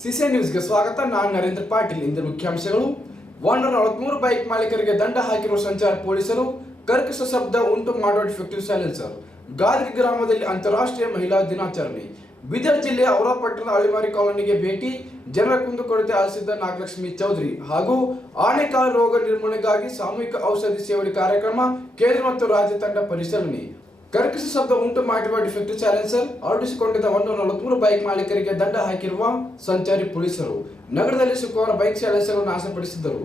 CC ನ್ಯೂಸ್ಗೆ ಸ್ವಾಗತ. ನಾನು ನರೇಂದ್ರ ಪಾಟೀಲ್. ಇಂದು ಮುಖ್ಯಾಂಶಗಳು: 143 ಬೈಕ್ ಮಾಲೀಕರಿಗೆ ದಂಡ ಹಾಕಿರುವ ಸಂಚಾರ ಪೊಲೀಸರು. ಕರ್ಕಶ ಶಬ್ದ ಉಂಟು ಮಾಡುವ ಡಿಫೆಕ್ಟಿವ್ ಸೈಲೆನ್ಸರ್. ಗಾದಗಿ ಗ್ರಾಮದಲ್ಲಿ ಅಂತಾರಾಷ್ಟ್ರೀಯ ಮಹಿಳಾ ದಿನಾಚರಣೆ. ಬೀದರ್ ಜಿಲ್ಲೆಯ ಔರಾಪಟ್ಟಣದ ಅಳಿಮಾರಿ ಕಾಲೋನಿಗೆ ಭೇಟಿ. ಜನರ ಕುಂದುಕೊರತೆ ಆಲಿಸಿದ ನಾಗಲಕ್ಷ್ಮಿ ಚೌಧರಿ ಹಾಗೂ ಆನೆಕಾಲು ರೋಗ ನಿರ್ಮೂಲನೆಗಾಗಿ ಸಾಮೂಹಿಕ ಔಷಧಿ ಸೇವನೆ ಕಾರ್ಯಕ್ರಮ. ಕೇಂದ್ರ ಮತ್ತು ರಾಜ್ಯ ತಂಡ ಪರಿಶೀಲನೆ. ಕರ್ಕಶ ಶಬ್ದ ಉಂಟು ಮಾಡುವ ಡಿಫೆಕ್ಟಿವ್ ಸೈಲೆನ್ಸರ್ ಅಳವಡಿಸಿಕೊಂಡಿದ್ದ 143 ಬೈಕ್ ಮಾಲೀಕರಿಗೆ ದಂಡ ಹಾಕಿರುವ ಸಂಚಾರಿ ಪೊಲೀಸರು. ನಗರದಲ್ಲಿ ಶುಕ್ರವಾರ ಬೈಕ್ ಸೈಲೆನ್ಸರ್ ನಾಶಪಡಿಸಿದ್ದರು.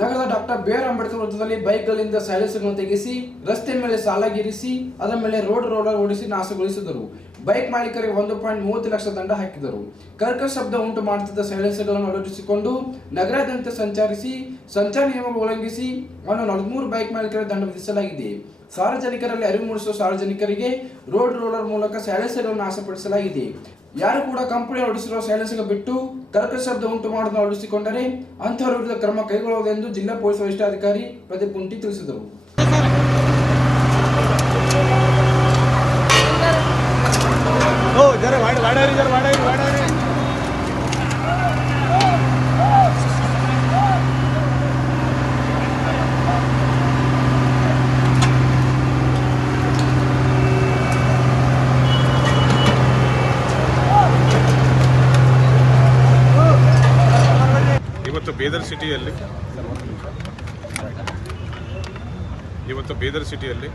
ನಗರದ ಡಾಕ್ಟರ್ ಬಿ.ಆರ್. ಅಂಬೇಡ್ಕರ್ ವೃತ್ತದಲ್ಲಿ ಬೈಕ್ಗಳಿಂದ ಸೈಲೆನ್ಸರ್ಗಳನ್ನು ತೆಗೆಸಿ ರಸ್ತೆ ಮೇಲೆ ಸಾಲಾಗಿರಿಸಿ ಅದರ ಮೇಲೆ ರೋಲರ್ ಓಡಿಸಿ ನಾಶಗೊಳಿಸಿದರು. ಬೈಕ್ ಮಾಲೀಕರಿಗೆ 1.30 ಲಕ್ಷ ದಂಡ ಹಾಕಿದರು. ಕರ್ಕಶ ಶಬ್ದ ಉಂಟು ಮಾಡುತ್ತಿದ್ದ ಸೈಲೆನ್ಸರ್ಗಳನ್ನು ಅಳವಡಿಸಿಕೊಂಡು ನಗರಾದ್ಯಂತ ಸಂಚಾರಿಸಿ ಸಂಚಾರ ನಿಯಮ ಉಲ್ಲಂಘಿಸಿ 143 ಬೈಕ್ ಮಾಲೀಕರಿಗೆ ದಂಡ ವಿಧಿಸಲಾಗಿದೆ. ಸಾರ್ವಜನಿಕರಲ್ಲಿ ಅರಿವು ಮೂಡಿಸುವ ಸಾರ್ವಜನಿಕರಿಗೆ ರೋಲರ್ ಮೂಲಕ ಸೈಲೆನ್ಸರ್ಗಳನ್ನು ನಾಶಪಡಿಸಲಾಗಿದೆ. ಯಾರು ಕೂಡ ಕಂಪನಿ ಅಳವಡಿಸಿರುವ ಸೈಲೆನ್ಸರ್ ಬಿಟ್ಟು ಕರ್ಕಶ ಶಬ್ದ ಉಂಟು ಮಾಡುವುದನ್ನು ಅಳವಡಿಸಿಕೊಂಡರೆ ಅಂತಹವರ ವಿರುದ್ಧ ಕ್ರಮ ಕೈಗೊಳ್ಳುವುದೆಂದು ಜಿಲ್ಲಾ ಪೊಲೀಸ್ ವರಿಷ್ಠಾಧಿಕಾರಿ ಪ್ರದೀಪ್ ಕುಂಟಿ ತಿಳಿಸಿದರು. ಇವತ್ತು ಬೀದರ್ ಸಿಟಿಯಲ್ಲಿ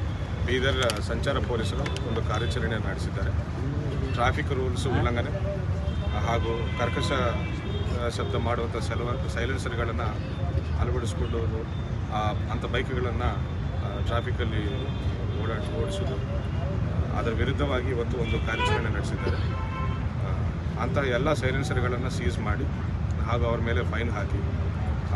ಬೀದರ್ ಸಂಚಾರ ಪೊಲೀಸರು ಒಂದು ಕಾರ್ಯಾಚರಣೆ ನಡೆಸಿದ್ದಾರೆ. ಟ್ರಾಫಿಕ್ ರೂಲ್ಸ್ ಉಲ್ಲಂಘನೆ ಹಾಗೂ ಕರ್ಕಶ ಶಬ್ದ ಮಾಡುವಂಥ ಸೈಲೆನ್ಸರ್ಗಳನ್ನು ಅಳವಡಿಸಿಕೊಂಡು ಅಂಥ ಬೈಕ್ಗಳನ್ನು ಟ್ರಾಫಿಕಲ್ಲಿ ಓಡಿಸೋದು, ಅದರ ವಿರುದ್ಧವಾಗಿ ಇವತ್ತು ಒಂದು ಕಾರ್ಯಾಚರಣೆ ನಡೆಸಿದ್ದಾರೆ. ಅಂಥ ಎಲ್ಲ ಸೈಲೆನ್ಸರ್ಗಳನ್ನು ಸೀಸ್ ಮಾಡಿ ಹಾಗೂ ಅವ್ರ ಮೇಲೆ ಫೈನ್ ಹಾಕಿ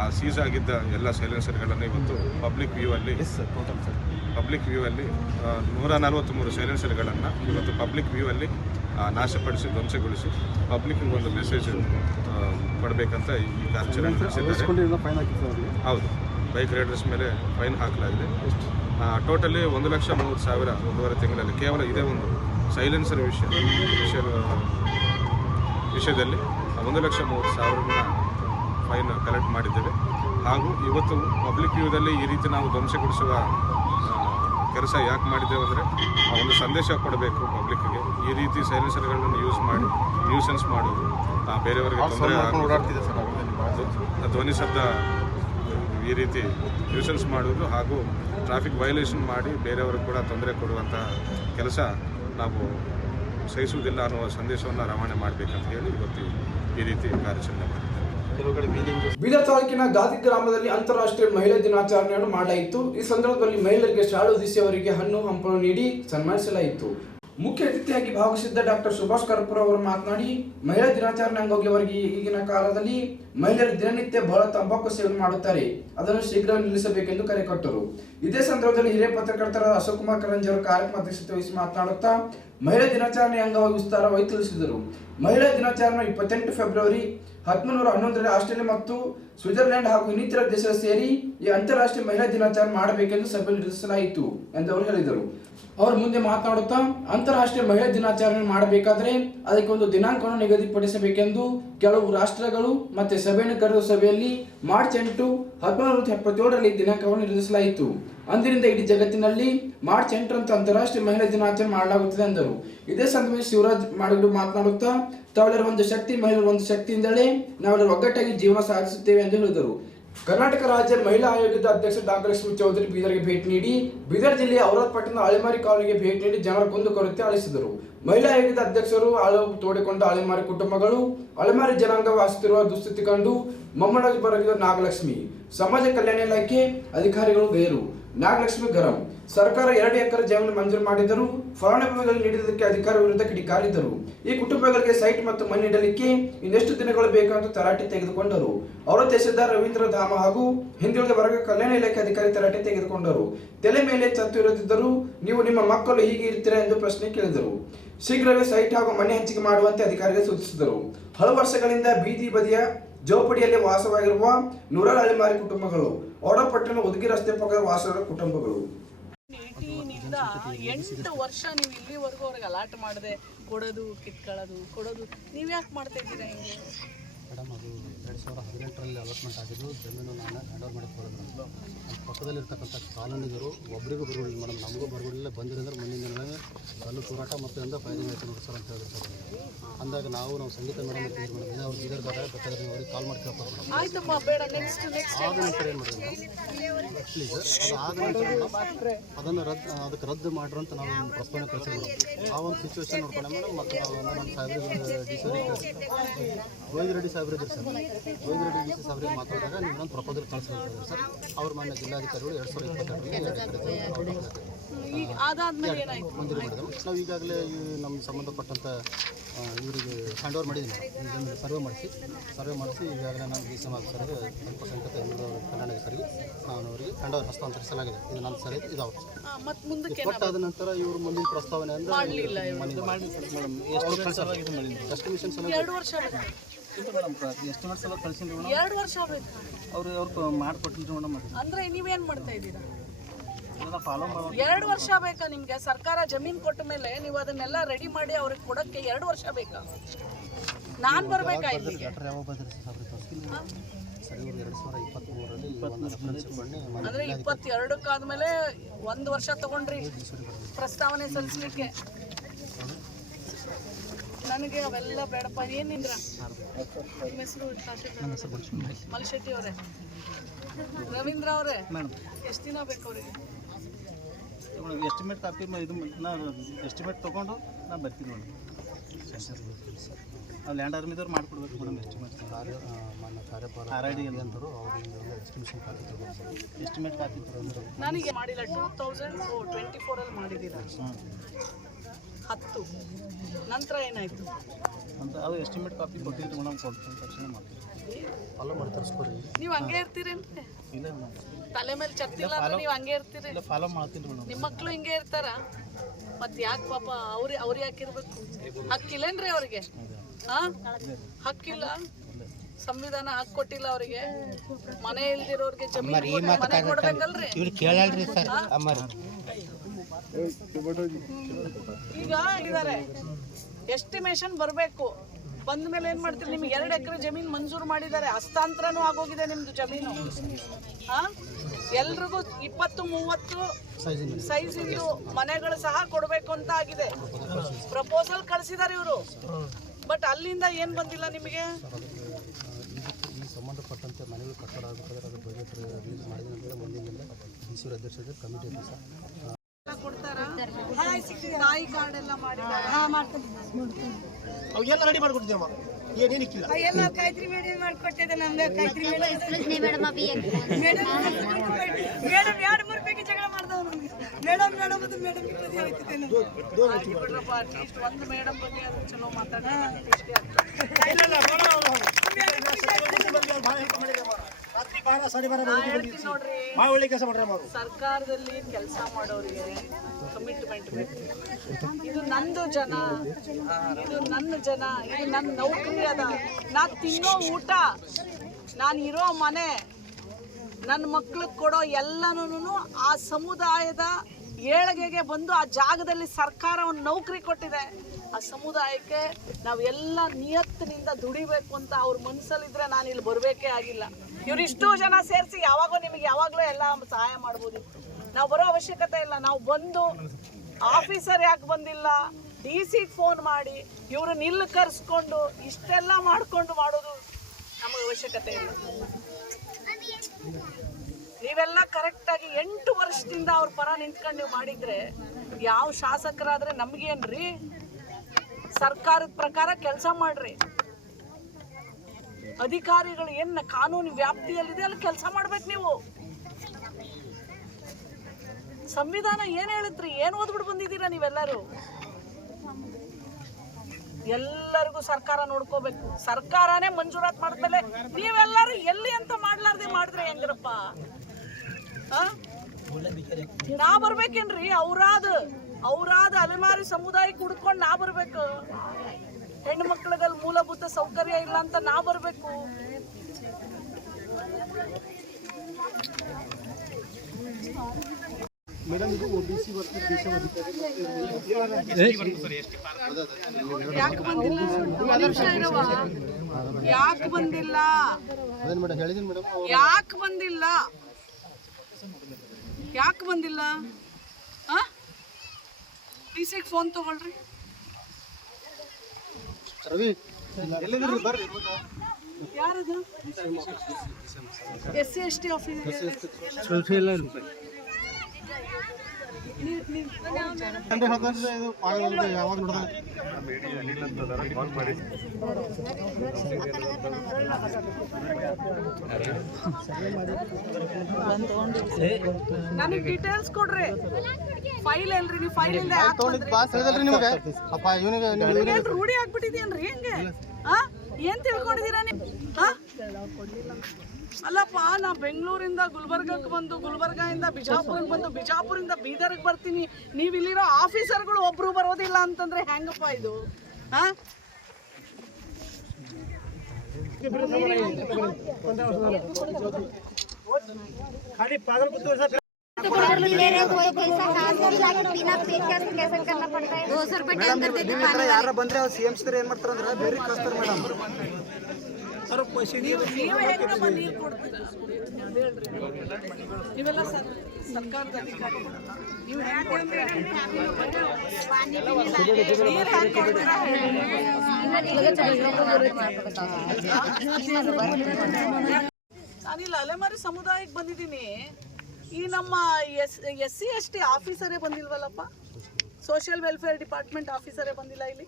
ಆ ಸೀಸ್ ಆಗಿದ್ದ ಎಲ್ಲ ಸೈಲೆನ್ಸರ್ಗಳನ್ನು ಇವತ್ತು ಪಬ್ಲಿಕ್ ವ್ಯೂ ಅಲ್ಲಿ 143 ಸೈಲೆನ್ಸರ್ಗಳನ್ನು ಇವತ್ತು ಪಬ್ಲಿಕ್ ವ್ಯೂ ಅಲ್ಲಿ ನಾಶಪಡಿಸಿ ಧ್ವಂಸಗೊಳಿಸಿ ಪಬ್ಲಿಕ್ಗೆ ಒಂದು ಮೆಸೇಜ್ ಕೊಡಬೇಕಂತ ಈ ಕಾರ್ಯಾಚರಣೆ ನಡೆಸಿದ್ದಾರೆ. ಹೌದು, ಬೈಕ್ ರೈಡರ್ಸ್ ಮೇಲೆ ಫೈನ್ ಹಾಕಲಾಗಿದೆ. ಟೋಟಲಿ 1,30,000 ಒಂದೂವರೆ ತಿಂಗಳಲ್ಲಿ ಕೇವಲ ಇದೇ ಒಂದು ಸೈಲೆನ್ಸರ್ ವಿಷಯದಲ್ಲಿ 1,30,000 ಫೈನ್ ಕಲೆಕ್ಟ್ ಮಾಡಿದ್ದೇವೆ. ಹಾಗೂ ಇವತ್ತು ಪಬ್ಲಿಕ್ ವ್ಯೂದಲ್ಲಿ ಈ ರೀತಿ ನಾವು ಧ್ವಂಸಗೊಳಿಸುವ ಕೆಲಸ ಯಾಕೆ ಮಾಡಿದ್ದೇವೆ ಅಂದರೆ ಒಂದು ಸಂದೇಶ ಕೊಡಬೇಕು ಪಬ್ಲಿಕ್ಗೆ. ಈ ರೀತಿ ಸೈಲೆನ್ಸರ್ಗಳನ್ನು ಯೂಸ್ ಮಾಡಿ ನ್ಯೂಸೆನ್ಸ್ ಮಾಡೋದು, ಬೇರೆಯವರಿಗೆ ತೊಂದರೆ ಧ್ವನಿ ಶಬ್ದ ಈ ರೀತಿ ನ್ಯೂಸೆನ್ಸ್ ಮಾಡೋದು ಹಾಗೂ ಟ್ರಾಫಿಕ್ ವೈಲೇಷನ್ ಮಾಡಿ ಬೇರೆಯವ್ರಿಗೆ ಕೂಡ ತೊಂದರೆ ಕೊಡುವಂಥ ಕೆಲಸ ನಾವು ಸಹಿಸುವುದಿಲ್ಲ ಅನ್ನುವ ಸಂದೇಶವನ್ನು ರವಾನೆ ಮಾಡಬೇಕಂತ ಹೇಳಿ ಇವತ್ತು ಈ ರೀತಿ ಕಾರ್ಯಾಚರಣೆ ಮಾಡಿದ್ದೇವೆ. ಬೀದರ್ ತಾಲೂಕಿನ ಗಾದಿ ಗ್ರಾಮದಲ್ಲಿ ಅಂತಾರಾಷ್ಟ್ರೀಯ ಮಹಿಳಾ ದಿನಾಚರಣೆಯನ್ನು ಮಾಡಲಾಯಿತು. ಈ ಸಂದರ್ಭದಲ್ಲಿ ಮಹಿಳೆಯರಿಗೆ ಶಾಲು ಹೊದಿಸಿ ಅವರಿಗೆ ಹಣ್ಣು ಹಂಪಲು ನೀಡಿ ಸನ್ಮಾನಿಸಲಾಯಿತು. ಮುಖ್ಯ ಅತಿಥಿಯಾಗಿ ಭಾಗವಹಿಸಿದ್ದ ಡಾಕ್ಟರ್ ಸುಭಾಷ್ ಕರ್ಪೂರ್ ಅವರು ಮಾತನಾಡಿ, ಮಹಿಳಾ ದಿನಾಚರಣೆ ಅಂಗವಾಗಿ ಅವರಿಗೆ ಈಗಿನ ಕಾಲದಲ್ಲಿ ಮಹಿಳೆಯರು ದಿನನಿತ್ಯ ಬಹಳ ತಂಬಾಕು ಸೇವನೆ ಮಾಡುತ್ತಾರೆ, ಅದನ್ನು ಶೀಘ್ರ ನಿಲ್ಲಿಸಬೇಕೆಂದು ಕರೆ ಕೊಟ್ಟರು. ಇದೇ ಸಂದರ್ಭದಲ್ಲಿ ಹಿರಿಯ ಪತ್ರಕರ್ತರಾದ ಅಶೋಕ್ ಕುಮಾರ್ ಕರಂಜಿ ಅವರು ಕಾರ್ಯಕ್ರಮ ಅಧ್ಯಕ್ಷತೆ ವಹಿಸಿ ಮಾತನಾಡುತ್ತಾ ಮಹಿಳಾ ದಿನಾಚರಣೆ ಅಂಗವಾಗಿ ವಿಸ್ತಾರವಾಗಿ ತಿಳಿಸಿದರು. ಮಹಿಳಾ ದಿನಾಚರಣೆ 28 ಫೆಬ್ರವರಿ 1911ರಲ್ಲಿ ಆಸ್ಟ್ರೇಲಿಯಾ ಮತ್ತು ಸ್ವಿಟ್ಜರ್ಲೆಂಡ್ ಹಾಗೂ ಇನ್ನಿತರ ದೇಶಗಳು ಸೇರಿ ಈ ಅಂತಾರಾಷ್ಟ್ರೀಯ ಮಹಿಳಾ ದಿನಾಚರಣೆ ಮಾಡಬೇಕೆಂದು ಸಭೆಯಲ್ಲಿ ನಿರ್ಧರಿಸಲಾಯಿತು ಎಂದು ಅವರು ಹೇಳಿದರು. ಅವರು ಮುಂದೆ ಮಾತನಾಡುತ್ತಾ ಅಂತಾರಾಷ್ಟ್ರೀಯ ಮಹಿಳಾ ದಿನಾಚರಣೆ ಮಾಡಬೇಕಾದರೆ ಅದಕ್ಕೆ ಒಂದು ದಿನಾಂಕವನ್ನು ನಿಗದಿಪಡಿಸಬೇಕೆಂದು ಕೆಲವು ರಾಷ್ಟ್ರಗಳು ಮತ್ತೆ ಸಭೆಯನ್ನು ಕರೆದ ಸಭೆಯಲ್ಲಿ ಮಾರ್ಚ್ 8, 1977ರಲ್ಲಿ ದಿನಾಂಕವನ್ನು ನಿರ್ಧರಿಸಲಾಯಿತು. ಅಂದಿನಿಂದ ಇಡೀ ಜಗತ್ತಿನಲ್ಲಿ ಮಾರ್ಚ್ 8ರಂದು ಅಂತಾರಾಷ್ಟ್ರೀಯ ಮಹಿಳಾ ದಿನಾಚರಣೆ ಮಾಡಲಾಗುತ್ತದೆ ಎಂದರು. ಇದೇ ಸಂದರ್ಭದಲ್ಲಿ ಶಿವರಾಜ್ ಮಾಡಿಗಳು ಮಾತನಾಡುತ್ತಾ ತಾವೆಲ್ಲರ ಒಂದು ಶಕ್ತಿ, ಮಹಿಳೆಯರ ಒಂದು ಶಕ್ತಿಯಿಂದಲೇ ನಾವೆಲ್ಲರೂ ಒಗ್ಗಟ್ಟಾಗಿ ಜೀವನ ಸಾಧಿಸುತ್ತೇವೆ ಎಂದು ಹೇಳಿದರು. ಕರ್ನಾಟಕ ರಾಜ್ಯ ಮಹಿಳಾ ಆಯೋಗದ ಅಧ್ಯಕ್ಷ ನಾಗಲಕ್ಷ್ಮಿ ಚೌಧರಿ ಬೀದರ್ಗೆ ಭೇಟಿ ನೀಡಿ ಬೀದರ್ ಜಿಲ್ಲೆಯ ಔರಾಪಟ್ಟಣದ ಅಳಿಮಾರಿ ಕಾಲೋನಿಗೆ ಭೇಟಿ ನೀಡಿ ಜನರ ಕುಂದುಕೊರತೆ ಆಲಿಸಿದರು. ಮಹಿಳಾ ಆಯೋಗದ ಅಧ್ಯಕ್ಷರು ಆಳವು ತೋಡಿಕೊಂಡ ಅಳಿಮಾರಿ ಕುಟುಂಬಗಳು ಅಳಿಮಾರಿ ಜನಾಂಗ ವಾಸಿಸುತ್ತಿರುವ ದುಸ್ಥಿತಿ ಕಂಡು ಮಮ್ಮನಾಗಿ ಬರಗಿದ ನಾಗಲಕ್ಷ್ಮಿ. ಸಮಾಜ ಕಲ್ಯಾಣ ಇಲಾಖೆ ಅಧಿಕಾರಿಗಳು ಗೈರು. ನಾಗಲಕ್ಷ್ಮಿ ಗರಂ. ಸರ್ಕಾರ 2 ಎಕರೆ ಜಮೀನು ಮಂಜೂರು ಮಾಡಿದರೂ ಫಲಾನುಭವಿಗಳು ನೀಡಿದ್ದಕ್ಕೆ ಅಧಿಕಾರಿ ವಿರುದ್ಧ ಕಿಡಿಕಾರಿದ್ದರು. ಈ ಕುಟುಂಬಗಳಿಗೆ ಸೈಟ್ ಮತ್ತು ಮನೆ ನೀಡಲಿಕ್ಕೆ ಇನ್ನೆಷ್ಟು ದಿನಗಳು ಬೇಕೆಂದು ತರಾಟೆ ತೆಗೆದುಕೊಂಡರು. ಅವರು ತಹಸೀಲ್ದಾರ್ ರವೀಂದ್ರ ಧಾಮ ಹಾಗೂ ಹಿಂದುಳಿದ ವರ್ಗ ಕಲ್ಯಾಣ ಇಲಾಖೆ ಅಧಿಕಾರಿ ತರಾಟೆ ತೆಗೆದುಕೊಂಡರು. ತಲೆ ಮೇಲೆ ಛತ್ತು ಇರದಿದ್ದರೂ ನೀವು ನಿಮ್ಮ ಮಕ್ಕಳು ಹೀಗೆ ಇರ್ತೀರಾ ಎಂದು ಪ್ರಶ್ನೆ ಕೇಳಿದರು. ಶೀಘ್ರವೇ ಸೈಟ್ ಹಾಗೂ ಮನೆ ಹಂಚಿಕೆ ಮಾಡುವಂತೆ ಅಧಿಕಾರಿಗೆ ಸೂಚಿಸಿದರು. ಹಲವು ವರ್ಷಗಳಿಂದ ಬೀದಿ ಬದಿಯ ಜೋಪಡಿಯಲ್ಲಿ ವಾಸವಾಗಿರುವ ನೂರಾರು ಅಳಿಮಾರಿ ಕುಟುಂಬಗಳು, ಔರಾಪಟ್ಟಣ ಉದಗಿ ರಸ್ತೆ ಪಕ್ಕದ ವಾಸದ ಕುಟುಂಬಗಳು. 8 ವರ್ಷ ನೀವು ಇಲ್ಲಿವರೆಗೂ ಅವ್ರಿಗೆ ಅಲಾಟ್ ಮಾಡದೆ ಕೊಡೋದು ಕಿತ್ಕೊಳ್ಳೋದು ಕೊಡೋದು ನೀವು ಯಾಕೆ ಮಾಡ್ತಾ ಇದ್ದೀರಾ ಹಿಂಗೆ? ಮೇಡಮ್ ಅದು 2018ರಲ್ಲಿ ಅಲಾಟ್ಮೆಂಟ್ ಆಗಿದ್ದು ಜಮೀನು ನಾನು ಹ್ಯಾಂಡ್ ಓವರ್ ಮಾಡಕ್ಕೆ ಹೋದೆ ಮೇಡಮ್. ಅಲ್ಲಿ ಪಕ್ಕದಲ್ಲಿರ್ತಕ್ಕಂಥ ಕಾಲೋನಿಗರು ಒಬ್ಬರಿಗೂ ಬರಲಿಲ್ಲ ಮೇಡಮ್, ನಮಗೂ ಬರಲಿಲ್ಲ. ಬಂದಿರೋದ್ರೆ ಮುಂದಿನ ದಿನವೇ ಕಲ್ಲು ತೂರಾಟ ಮತ್ತು ಒಂದು ಫೈರಿಂಗ್ ಆಯ್ತು ನೋಡಿ ಸರ್ ಅಂತ ಹೇಳಿದ್ರು ಸರ್. ಅಂದಾಗ ನಾವು ಸಂಗೀತ ಮೇಡಮ್ ಇರ್ತೀವಿ ಮೇಡಮ್, ಏನೋ ಅವ್ರು ಇದ್ದಾರೆ ಬೇಕಾದ್ರೆ ನೀವು ಅವ್ರಿಗೆ ಕಾಲ್ ಮಾಡಿ ಕೇಳ್ಬೋದು ಮೇಡಮ್. ಆಯ್ತಮ್ಮ ಬೇಡ ನೆಕ್ಸ್ಟ್ ಆದ ನಂತರ ಏನು ಮಾಡಿದ್ವಿ ಮೇಡಮ್, ಪ್ಲೀಸ್ ಅದು ಆದ ನಂತರ ಅದನ್ನು ಅದಕ್ಕೆ ರದ್ದು ಮಾಡ್ರು ಅಂತ ನಾವು ಒಂದು ಪ್ರಸ್ತಾವನೆ ಕಳಿಸಿದ್ವಿ ಮೇಡಮ್. ಆ ಒಂದು ಸಿಚುವೇಶನ್ ನೋಡ್ಕೊಂಡೆ ಮೇಡಮ್. ಮತ್ತು ನಾವು ನಮ್ಮ ಸಾಹೇಬ್ರಿಗೆ ಡಿ ಸಿ ಗೋವಿಂದ ಸಾಹೇಬ್ರು ಇದ್ರು sir. Govinda Reddy D C ಸಾಹೇಬ್ರಿಗೆ ಮಾತಾಡಿದಾಗ ನೀವು ಒಂದು ಪ್ರಪೋಸಲ್ ಕಳಿಸ್ಬೇಕು ಸರ್. ಅವ್ರ ಮಾನ್ಯ ಜಿಲ್ಲಾಧಿಕಾರಿಗಳು 2022ರಲ್ಲಿ ಅದಾದ್ಮೇಲೆ ಏನಾಯ್ತು? ಮಂಜೂರು ಮಾಡಿದ್ರು. ನಾವು ಈಗಾಗಲೇ ನಮ್ಮ ಸಂಬಂಧಪಟ್ಟಂಥ ಇವರಿಗೆ ಹ್ಯಾಂಡ್ ಓವರ್ ಮಾಡಿದ್ದೀನಿ. ಸರ್ವೆ ಮಾಡಿಸಿ ಈಗಾಗಲೇ ನಾನು ಡಿ ಸಿ ಆಫೀಸರ್ಗೆ ಅಲ್ಪಸಂಖ್ಯಾತ ಕಲ್ಯಾಣಾಧಿಕಾರಿಗೆ ನಾನು ಅವರಿಗೆ ಹ್ಯಾಂಡ್ ಓವರ್ ಹಸ್ತಾಂತರಿಸಲಾಗಿದೆ. ಇದು ನನ್ನ ಸರಿ ಇದು ಅವ್ರು ಮತ್ತೆ ಮುಂದಕ್ಕೆ ಕೊಟ್ಟಾದ ನಂತರ ಇವರು ಮುಂದಿನ ಪ್ರಸ್ತಾವನೆ ಅಂದರೆ ಮಾಡಲಿಲ್ಲ. ಎಸ್ಟಿಮೇಷನ್ 2 ವರ್ಷ ಬೇಕು. ಎಸ್ಟಿಮೇಟ್ ಸಲ ಕಳಿಸಿದ್ರು ಮೇಡಮ್. 2 ವರ್ಷ ಬೇಕು ಅವ್ರು ಮಾಡಿಕೊಟ್ಟಿದ್ರು ಮೇಡಮ್. ಅಂದ್ರೆ ನೀವೇನ್ ಮಾಡ್ತಾ ಇದ್ದೀರಾ? ಫಾಲೋ 2 ವರ್ಷ ಬೇಕಾ ನಿಮ್ಗೆ? ಸರ್ಕಾರ ಜಮೀನ್ ಕೊಟ್ಟ ಮೇಲೆ ನೀವು ಅದನ್ನೆಲ್ಲ ರೆಡಿ ಮಾಡಿ ಅವ್ರಿಗೆ ಕೊಡಕ್ಕೆ 2 ವರ್ಷ ಬೇಕಾ? ನಾನ್ ಬರ್ಬೇಕಾ ಇಲ್ಲಿಗೆ? ಯಾವಾಗ ಬಂದ್ರಿ ಸರ್ ಇವರು 2023ರಲ್ಲಿ ಅಂದ್ರೆ 22ಕ್ಕಾದ್ಮೇಲೆ 1 ವರ್ಷ ತಗೊಂಡ್ರಿ ಪ್ರಸ್ತಾವನೆ ಸಲ್ಲಿಸಲಿಕ್ಕೆ. ನನಗೆ ಅವೆಲ್ಲ ಬೇಡಪ್ಪ. ಏನಿಂದ್ರ ನಿಮ್ಮ ಹೆಸರು? ಮಲ್ಶೆಟ್ಟಿ ಅವರೇ, ರವೀಂದ್ರ ಅವರೇ, ಎಷ್ಟು ದಿನ ಬೇಕು ಅವರಿಗೆ? ಎಸ್ಟಿಮೇಟ್ ಕಾಪಿ ಇದು ನಾನು ಎಸ್ಟಿಮೇಟ್ ತೊಗೊಂಡು ನಾನು ಬರ್ತೀನಿ ಮೇಡಮ್. ನಾವು ಲ್ಯಾಂಡ್ ಆರ್ಮಿದವ್ರು ಮಾಡಿಕೊಡ್ಬೇಕು ಮೇಡಮ್. ಎಸ್ಟಿಮೇಟ್ ಮಾನ್ಯ ಕಾರ್ಯಪಾಲ RID ಅಂತರು ಅವ್ರಿಗೆ ಎಸ್ಟಿಮೇಷನ್ ಕಾಪಿ ತಗೊಂಡು ಎಸ್ಟಿಮೇಟ್ ಕಾಪಿ ತಗೊಂಡು ನನಗೆ ಮಾಡಿಲ್ಲ. 2024ರಲ್ಲಿ ಮಾಡಿದ್ದೀರ 10 ನಂತರ ಏನಾಯ್ತು ಅಂತ ಅದು ಎಸ್ಟಿಮೇಟ್ ಕಾಪಿ ಕೊಟ್ಟಿದ್ದು ಮೇಡಮ್. ಕೊಡ್ತೀನಿ ತಕ್ಷಣ ಮಾಡ್ತೀವಿ. ಫಾಲೋ ಮಾಡಿ ತರಿಸ್ಕೊರಿ. ನೀವು ಹಂಗೆ ಇರ್ತೀರೇನ್ರಿ? ಇಲ್ಲ ತಲೆ ಮೇಲೆ ಛತ್ತಿಲ್ಲ ಅಂದ್ರೆ ನೀವು ಹಂಗೆ ಇರ್ತೀರಿ? ಇಲ್ಲ ಫಾಲೋ ಮಾಡ್ತೀನಿ ಮೇಡಮ್. ನಿಮ್ಮ ಮಕ್ಕಳು ಹಿಂಗೆ ಇರ್ತಾರ? ಮತ್ತೆ ಯಾಕೆ ಪಾಪ ಅವ್ರು ಯಾಕಿರ್ಬೇಕು? ಹಕ್ಕಿಲ್ಲೇನ್ರಿ ಅವ್ರಿಗೆ? ಹಕ್ಕಿಲ್ಲ? ಸಂವಿಧಾನ ಹಾಕೊಟ್ಟಿಲ್ಲ ಅವರಿಗೆ? ಮನೆ ಇಲ್ದಿರೋರಿಗೆ ಜಮೀನು ಮನೆ ಕೊಡ್ಬೇಕಲ್ರಿ? ಈಗ ಇದಾರೆ ಎಸ್ಟಿಮೇಷನ್ ಬರಬೇಕು. ಬಂದ ಮೇಲೆ ಏನ್ ಮಾಡ್ತೀರಿ? ನಿಮ್ಗೆ 2 ಎಕರೆ ಜಮೀನು ಮಂಜೂರು ಮಾಡಿದ್ದಾರೆ, ಹಸ್ತಾಂತರನೂ ಆಗೋಗಿದೆ ನಿಮ್ದು ಜಮೀನು. ಎಲ್ರಿಗೂ 20-30 ಸೈಜ್ ಇಂದು ಮನೆಗಳು ಸಹ ಕೊಡಬೇಕು ಅಂತ ಆಗಿದೆ. ಪ್ರಪೋಸಲ್ ಕಳಿಸಿದ್ದಾರೆ ಇವರು. ಬಟ್ ಅಲ್ಲಿಂದ ಏನ್ ಬಂದಿಲ್ಲ ನಿಮಗೆ? ಈ ಸಂಬಂಧಪಟ್ಟಂತೆ ಮನೆಗಳು ಕಟ್ಟಡ ಆಗಬೇಕಾದ್ರೆ ಅದು ಬಜೆಟ್ ರಿಲೀಸ್ ಮಾಡಿದ ನಂತರ ಮುಂದಿನ ಡಿ.ಸಿ ಅಧ್ಯಕ್ಷತೆ ಕಮಿಟಿ ಇದೆ ಸರ್. ಕೊಡ್ತಾರಾ? ತಾಯಿ ಕಾರ್ಡ್ ಎಲ್ಲ ಮಾಡಿದ್ದಾರೆ? ಅವೆಲ್ಲ ರೆಡಿ ಮಾಡ್ಕೊಡ್ತೀವಮ್ಮ. ಏನೇನಿಕ್ಕಿಲ್ಲ ಎಲ್ಲ ಕಾಯ್ತ್ರಿ ಮೇಡಮ್ ಮಾಡ್ಕೊಟ್ಟಿದ್ದೆ. ನಮ್ಗೆ ಕಾಯ್ತ್ರಿ ಮೇಡಮ್ 2-3 ಪೈಕಿ ಜಗಳ ಮಾಡ್ದವ್ ನಮ್ಗೆ. ಮೇಡಮ್ ಅದು ಮೇಡಮ್ ಹೋಯ್ತಿದ್ದೆ ನಾವು. ಬಿಡ್ರಪ್ಪ, ಅಟ್ಲೀಸ್ಟ್ ಒಂದು ಮೇಡಮ್ ಬಗ್ಗೆ ಅದು ಚಲೋ ಮಾತಾಡ್ತಾರೆ. ಒಳ್ಳೆ ಕೆಲಸ ಮಾಡ್ರೆ ಸರ್ಕಾರದಲ್ಲಿ ಕೆಲಸ ಮಾಡೋರಿಗೆ ಕಮಿಟ್ಮೆಂಟ್ ಬೇಕು. ಇದು ನಂದು ಜನ, ಇದು ನನ್ನ ಜನ, ಇದು ನನ್ನ ನೌಕರಿ ಅದ. ನಾ ತಿನ್ನೋ ಊಟ, ನಾನು ಇರೋ ಮನೆ, ನನ್ನ ಮಕ್ಳಿಗೆ ಕೊಡೋ ಎಲ್ಲನೂ ಆ ಸಮುದಾಯದ ಏಳಿಗೆಗೆ ಬಂದು ಆ ಜಾಗದಲ್ಲಿ ಸರ್ಕಾರ ಒಂದು ನೌಕರಿ ಕೊಟ್ಟಿದೆ. ಆ ಸಮುದಾಯಕ್ಕೆ ನಾವೆಲ್ಲ ನಿಯತ್ತಿನಿಂದ ದುಡಿಬೇಕು ಅಂತ ಅವ್ರ ಮನಸ್ಸಲ್ಲಿದ್ರೆ ನಾನು ಇಲ್ಲಿ ಬರಬೇಕೇ ಆಗಿಲ್ಲ. ಇವರಿಷ್ಟೋ ಜನ ಸೇರಿಸಿ ಯಾವಾಗೋ ನಿಮಗೆ ಯಾವಾಗಲೂ ಎಲ್ಲ ಸಹಾಯ ಮಾಡ್ಬೋದು. ನಾವು ಬರೋ ಅವಶ್ಯಕತೆ ಇಲ್ಲ. ನಾವು ಬಂದು ಆಫೀಸರ್ ಯಾಕೆ ಬಂದಿಲ್ಲ, DC ಫೋನ್ ಮಾಡಿ ಇವರು ನಿಲ್ಲು ಕರೆಸ್ಕೊಂಡು ಇಷ್ಟೆಲ್ಲ ಮಾಡಿಕೊಂಡು ಮಾಡೋದು ನಮಗೆ ಅವಶ್ಯಕತೆ ಇಲ್ಲ. ನೀವೆಲ್ಲ ಕರೆಕ್ಟಾಗಿ 8 ವರ್ಷದಿಂದ ಅವ್ರ ಪರ ನಿಂತ್ಕೊಂಡು ನೀವು ಮಾಡಿದರೆ ಯಾವ ಶಾಸಕರಾದರೆ ನಮಗೇನ್ರಿ? ಸರ್ಕಾರದ ಪ್ರಕಾರ ಕೆಲಸ ಮಾಡ್ರಿ. ಅಧಿಕಾರಿಗಳು ಏನು ಕಾನೂನು ವ್ಯಾಪ್ತಿಯಲ್ಲಿದೆ ಅಲ್ಲಿ ಕೆಲಸ ಮಾಡ್ಬೇಕು ನೀವು. ಸಂವಿಧಾನ ಏನು ಹೇಳುತ್ರಿ? ಏನು ಓದ್ಬಿಟ್ಟು ಬಂದಿದ್ದೀರಾ ನೀವೆಲ್ಲರೂ? ಎಲ್ಲರಿಗೂ ಸರ್ಕಾರ ನೋಡ್ಕೋಬೇಕು. ಸರ್ಕಾರನೇ ಮಂಜೂರಾತ್ ಮಾಡಿದ್ಮೇಲೆ ನೀವೆಲ್ಲರೂ ಎಲ್ಲಿ ಅಂತ ಮಾಡ್ಲಾರ್ದೆ ಮಾಡಿದ್ರೆ ಹೆಂಗ್ರಪ್ಪ? ನಾ ಬರ್ಬೇಕೇನ್ರಿ? ಅವ್ರಾದ ಅಲೆಮಾರಿ ಸಮುದಾಯಕ್ಕೆ ಹುಡ್ಕೊಂಡು ನಾ ಬರ್ಬೇಕು. ಹೆಣ್ಣು ಮಕ್ಕಳಿಗಲ್ಲಿ ಮೂಲಭೂತ ಸೌಕರ್ಯ ಇಲ್ಲ ಅಂತ ನಾ ಬರ್ಬೇಕು. ಮೇಡಮ್ ಇದು OBC ವರ್ಗ ಯಾಕೆ ಬಂದಿಲ್ಲ? ಯಾಕೆ ಬಂದಿಲ್ಲ? ಅದೇನು ಮೇಡಮ್ ಹೇಳಿದ್ದೀನಿ ಮೇಡಮ್. ಯಾಕೆ ಬಂದಿಲ್ಲ? ಯಾಕೆ ಬಂದಿಲ್ಲ? ಡಿಸಿಗೆ ಫೋನ್ ತಗೊಳ್ರಿ. ರವಿ ಎಲ್ಲಿದ್ದೀರಿ ಬರ್ರಿ. ಯಾರದು? SC/ST office. ಯಾವಾಗ ನೋಡಿದ್ರೆ ನನಗೆ ಡೀಟೇಲ್ಸ್ ಕೊಡ್ರಿ. ಫೈಲ್ ಎಲ್ರಿ? ನೀವು ಫೈಲ್ ಇಲ್ಲ ನಿಮಗೆ ಅಪ್ಪ ಇವನಿಗೆ ರೂಢಿ ಆಗ್ಬಿಟ್ಟಿದೇನ್ರಿ? ಹೆಂಗೆ ಏನ್ ತಿಳ್ಕೊಂಡಿದ್ದೀರಾ ನೀವು? ಅಲ್ಲಪ್ಪ, ನಾ ಬೆಂಗಳೂರಿಂದ ಗುಲ್ಬರ್ಗಕ್ಕೆ ಬಂದು, ಗುಲ್ಬರ್ಗದಿಂದ ಬಿಜಾಪುರಕ್ಕೆ ಬಂದು, ಬಿಜಾಪುರಿಂದ ಬೀದರ್ಗೆ ಬರ್ತೀನಿ. ನೀವು ಇಲ್ಲಿರೋ ಆಫೀಸರ್ಗಳು ಒಬ್ರು ಬರೋದಿಲ್ಲ ಅಂತಂದ್ರೆ ಹೆಂಗಪ್ಪ ಇದು? खाली पागल कुत्ते सर ಯಾರ ಬಂದ್ರೆ ಅವ್ರು CM ಏನ್ ಮಾಡ್ತಾರಂದ್ರೆ ಬೇರೆ ಕಳಿಸ್ತಾರೆ ಮೇಡಮ್. ನೀವೆಲ್ಲ ಸರ್ಕಾರದ ಅಧಿಕಾರಿಗಳು. ನೀವು ನಾನಿಲ್ಲಿ ಅಲೆಮಾರಿ ಸಮುದಾಯಕ್ಕೆ ಬಂದಿದ್ದೀನಿ. ಈ ನಮ್ಮ SC/ST ಆಫೀಸರೇ ಬಂದಿಲ್ವಲ್ಲಪ್ಪ? ಸೋಷಿಯಲ್ ವೆಲ್ಫೇರ್ ಡಿಪಾರ್ಟ್ಮೆಂಟ್ ಆಫೀಸರೇ ಬಂದಿಲ್ಲ ಇಲ್ಲಿ.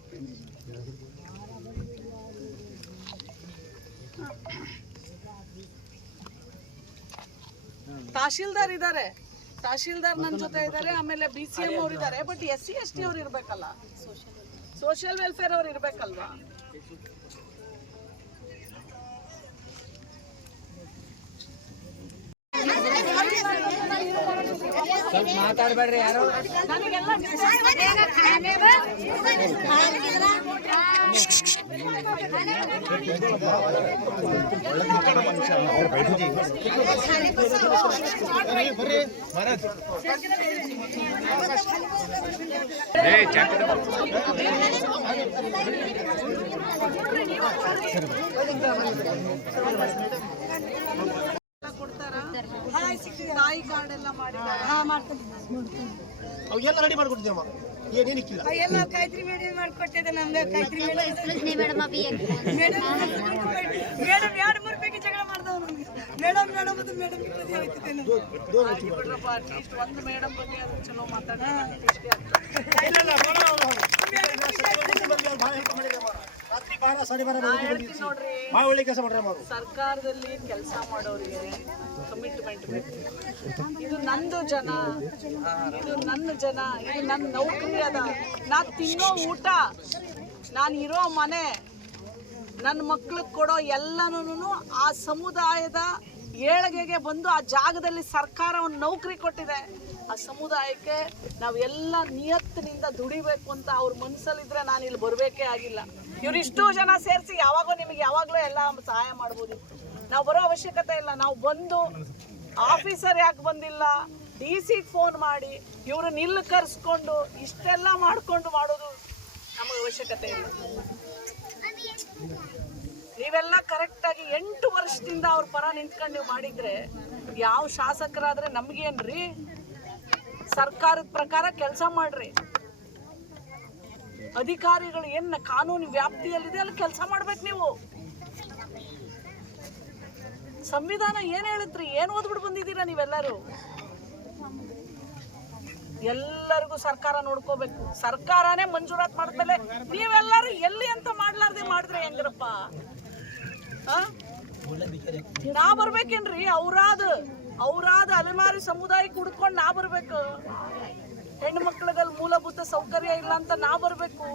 ತಹಶೀಲ್ದಾರ್ ಇದ್ದಾರೆ, ತಹಶೀಲ್ದಾರ್ ನನ್ನ ಜೊತೆ ಇದ್ದಾರೆ, ಆಮೇಲೆ BCM ಅವ್ರು ಇದ್ದಾರೆ. ಬಟ್ SC/ST ಅವ್ರು ಇರ್ಬೇಕಲ್ಲ, ಸೋಷಿಯಲ್ ವೆಲ್ಫೇರ್ ಅವ್ರು ಇರ್ಬೇಕಲ್ವಾ? ಮಾತಾಡ್ಬೇಡ್ರಿ ಯಾರು. ತಾಯಿ ಕಾರ್ಡ್ ಎಲ್ಲ ಮಾಡಿದ್ದಾರೆ. ಅವೆಲ್ಲ ರೆಡಿ ಮಾಡ್ಕೊಡ್ತೀವಮ್ಮ. ಏನೇನಿಕ್ಕಿಲ್ಲ ಎಲ್ಲ ಕಾಯ್ತ್ರಿ ಮೇಡಮ್ ಮಾಡ್ಕೊಟ್ಟಿದ್ದೆ. ನಮ್ಗೆ ಕಾಯ್ತ್ರಿ ಮೇಡಮ್ 2-3 ಪೈಕಿ ಜಗಳ ಮಾಡ್ದವ್ ಮೇಡಮ್ ಅಂತ ಮೇಡಮ್ ಬಿಡ್ರಪ್ಪ, ಅಟ್ಲೀಸ್ಟ್ ಒಂದು ಮೇಡಮ್ ಬಗ್ಗೆ ಅದು ಚಲೋ ಮಾತಾಡ್ತಾರೆ. ಒಳ್ಳೆ ಕೆಲಸ ಮಾಡ್ರೆ ಸರ್ಕಾರದಲ್ಲಿ ಕೆಲಸ ಮಾಡೋರಿಗೆ ಕಮಿಟ್ಮೆಂಟ್ ಬೇಕು. ಇದು ನಂದು ಜನ, ಇದು ನನ್ನ ಜನ, ಇದು ನನ್ನ ನೌಕರಿ ಅದ. ನಾ ತಿನ್ನೋ ಊಟ, ನಾನು ಇರೋ ಮನೆ, ನನ್ನ ಮಕ್ಳಿಗೆ ಕೊಡೋ ಎಲ್ಲನೂ ಆ ಸಮುದಾಯದ ಏಳಿಗೆಗೆ ಬಂದು ಆ ಜಾಗದಲ್ಲಿ ಸರ್ಕಾರ ಒಂದು ನೌಕರಿ ಕೊಟ್ಟಿದೆ. ಆ ಸಮುದಾಯಕ್ಕೆ ನಾವು ಎಲ್ಲ ನಿಯತ್ತಿನಿಂದ ದುಡಿಬೇಕು ಅಂತ ಅವ್ರ ಮನಸ್ಸಲ್ಲಿದ್ರೆ ನಾನು ಇಲ್ಲಿ ಬರಬೇಕೇ ಆಗಿಲ್ಲ. ಇವರಿಷ್ಟು ಜನ ಸೇರಿಸಿ ನಿಮಗೆ ಯಾವಾಗಲೂ ಎಲ್ಲ ಸಹಾಯ ಮಾಡ್ಬೋದಿತ್ತು. ನಾವು ಬರೋ ಅವಶ್ಯಕತೆ ಇಲ್ಲ. ನಾವು ಬಂದು ಆಫೀಸರ್ ಯಾಕೆ ಬಂದಿಲ್ಲ, DC ಫೋನ್ ಮಾಡಿ ಇವ್ರನ್ನ ಇಲ್ಲಿ ಕರೆಸ್ಕೊಂಡು ಇಷ್ಟೆಲ್ಲ ಮಾಡ್ಕೊಂಡು ಮಾಡೋದು ನಮಗೆ ಅವಶ್ಯಕತೆ ಇಲ್ಲ. ನೀವೆಲ್ಲ ಕರೆಕ್ಟಾಗಿ 8 ವರ್ಷದಿಂದ ಅವ್ರ ಪರ ನಿಂತ್ಕೊಂಡು ನೀವು ಮಾಡಿದ್ರೆ ಯಾವ ಶಾಸಕರಾದ್ರೆ ನಮಗೇನ್ರಿ? ಸರ್ಕಾರದ ಪ್ರಕಾರ ಕೆಲಸ ಮಾಡ್ರಿ. ಅಧಿಕಾರಿಗಳು ಏನು ಕಾನೂನು ವ್ಯಾಪ್ತಿಯಲ್ಲಿದೆ ಅಲ್ಲಿ ಕೆಲಸ ಮಾಡ್ಬೇಕು. ನೀವು ಸಂವಿಧಾನ ಏನ್ ಹೇಳುತ್ರಿ? ಏನ್ ಓದ್ಬಿಟ್ಟು ಬಂದಿದ್ದೀರಾ ನೀವೆಲ್ಲರೂ? ಎಲ್ಲರಿಗೂ ಸರ್ಕಾರ ನೋಡ್ಕೋಬೇಕು. ಸರ್ಕಾರನೇ ಮಂಜೂರಾತ್ ಮಾಡಿದ್ಮೇಲೆ ನೀವೆಲ್ಲರೂ ಎಲ್ಲಿ ಅಂತ ಮಾಡ್ಲಾರ್ದೆ ಮಾಡಿದ್ರೆ ಹೆಂಗ್ರಪ್ಪ? ನಾ ಬರ್ಬೇಕೇನ್ರಿ? ಅವ್ರಾದ ಅಲೆಮಾರಿ ಸಮುದಾಯಕ್ಕೆ ಹುಡ್ಕೊಂಡು ನಾ ಬರ್ಬೇಕು. ಹೆಣ್ಣು ಮಕ್ಕಳಿಗಲ್ಲಿ ಮೂಲಭೂತ ಸೌಕರ್ಯ ಇಲ್ಲ ಅಂತ ನಾ ಬರ್ಬೇಕು.